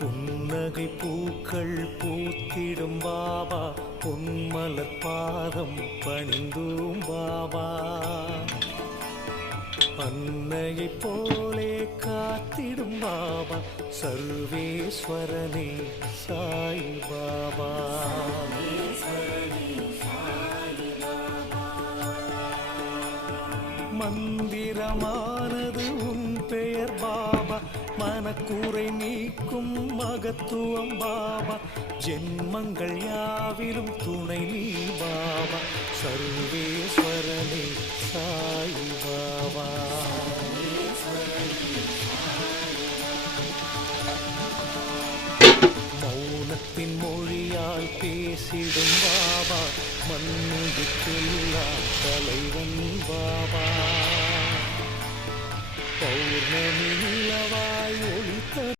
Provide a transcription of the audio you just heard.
புன்னகை பூக்கள் பூத்திடும் பாபா, பொன்மலர் பாதம் பணிந்தோம் பாபா. அன்னையை போலே காத்திடும் பாபா, சர்வேஸ்வரனே சாய் பாபா. மந்திரமானது உன் பெயர் பாபா, மனக்கூரை நீக்கும் மகத்துவம் பாபா. ஜென்மங்கள் யாவிலும் துணை நீ பாபா, சர்வேஸ்வரனே சாய் பாபா. மௌனத்தின் மொழியால் பேசிடும் பாபா, மண்ணுக்கெல்லாம் தலைவன் பாபா. பௌர்ணமி நிலவ